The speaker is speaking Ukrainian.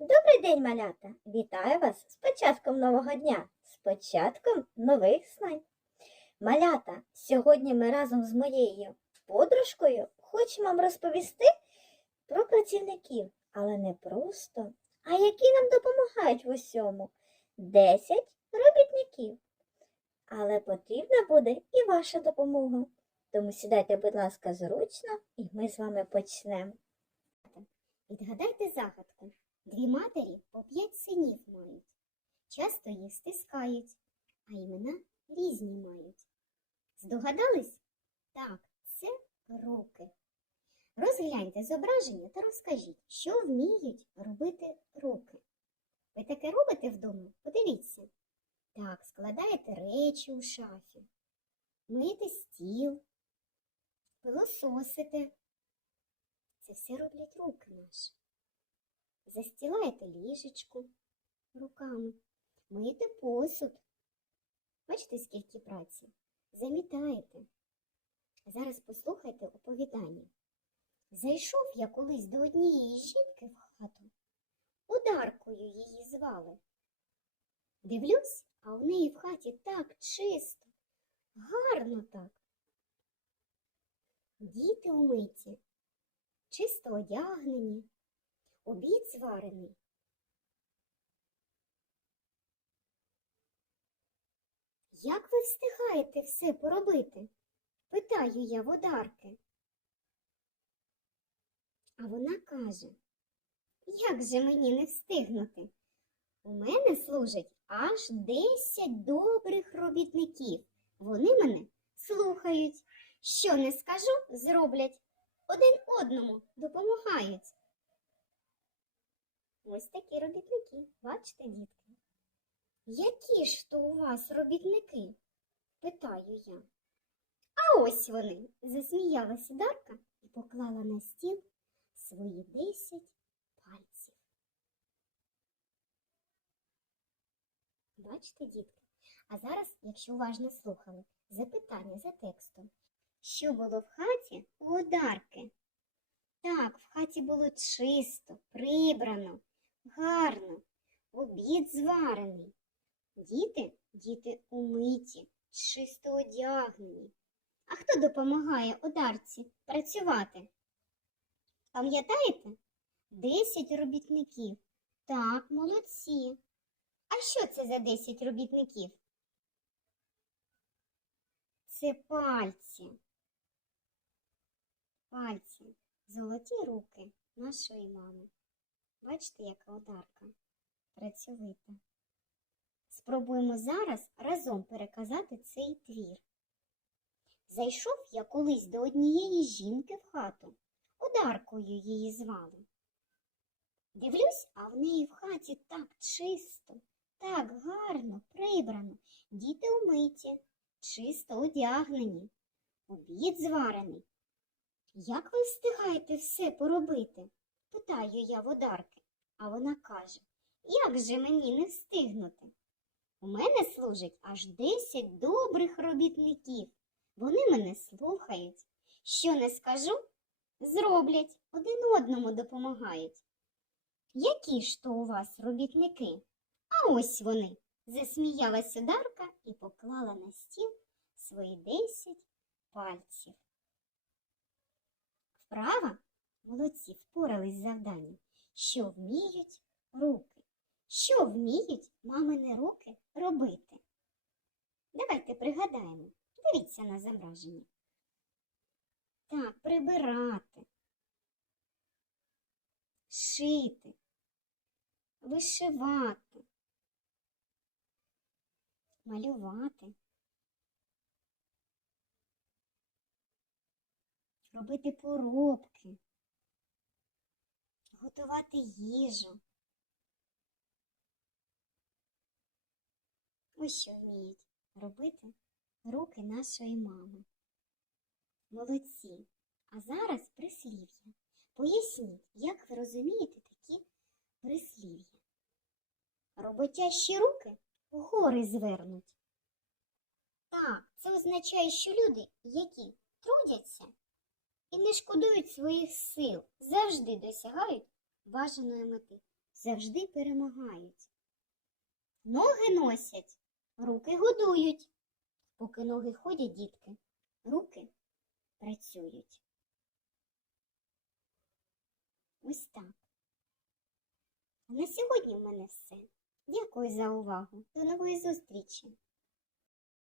Добрий день, малята! Вітаю вас з початком нового дня, з початком нових знань. Малята, сьогодні ми разом з моєю подружкою хочемо вам розповісти про працівників, але не просто, а які нам допомагають в усьому. Десять робітників. Але потрібна буде і ваша допомога. Тому сідайте, будь ласка, зручно, і ми з вами почнемо. Відгадайте загадку. Дві матері по п'ять синів мають. Часто їх стискають, а імена різні мають. Здогадались? Так, це руки. Розгляньте зображення та розкажіть, що вміють робити руки. Ви таке робите вдома? Подивіться. Так, складаєте речі у шафі, миєте стіл, пилососите. Це все роблять руки наші. Застілаєте ліжечку руками, миєте посуд. Бачите, скільки праці? Замітаєте. Зараз послухайте оповідання. Зайшов я колись до однієї жінки в хату. Ударкою її звали. Дивлюсь, а в неї в хаті так чисто, гарно так. Діти умиті, чисто одягнені, обід зварений. Як ви встигаєте все поробити? Питаю я водарки. А вона каже, як же мені не встигнути? У мене служать аж десять добрих робітників. Вони мене слухають. Що не скажу, зроблять. Один одному допомагають. Ось такі робітники, бачите, дітки. Які ж то у вас робітники? питаю я. А ось вони, засміялася Дарка і поклала на стіл свої десять пальців. Бачите, дітки? А зараз, якщо уважно слухали, запитання за текстом. Що було в хаті у Одарки? Так, в хаті було чисто, прибрано, гарно, обід зварений. Діти, діти умиті, чисто одягнені. А хто допомагає одарці працювати? Пам'ятаєте? Десять робітників. Так, молодці. А що це за десять робітників? Це пальці. Пальці. Золоті руки нашої мами. Бачите, яка одарка працьовита. Спробуємо зараз разом переказати цей твір. Зайшов я колись до однієї жінки в хату, одаркою її звали. Дивлюсь, а в неї в хаті так чисто, так гарно, прибрано, діти умиті, чисто одягнені, обід зварений. Як ви встигаєте все поробити? Питаю я водарки, а вона каже, як же мені не встигнути? У мене служить аж десять добрих робітників. Вони мене слухають. Що не скажу, зроблять, один одному допомагають. Які ж то у вас робітники? А ось вони. Засміялася Дарка і поклала на стіл свої десять пальців. Вправа молодці впорались з завданням, що вміють руки, що вміють мамини руки робити. Давайте пригадаємо, дивіться на зображення. Так, прибирати, шити, вишивати, малювати, робити поробки, готувати їжу. Ось що вміють робити руки нашої мами. Молодці. А зараз прислів'я. Поясніть, як ви розумієте такі прислів'я. Роботящі руки гори звернуть. Так, це означає, що люди, які трудяться і не шкодують своїх сил, завжди досягають бажаної мети. завжди перемагають. Ноги носять, руки годують. Поки ноги ходять, дітки, руки працюють. Ось так. А на сьогодні в мене все. Дякую за увагу. До нової зустрічі!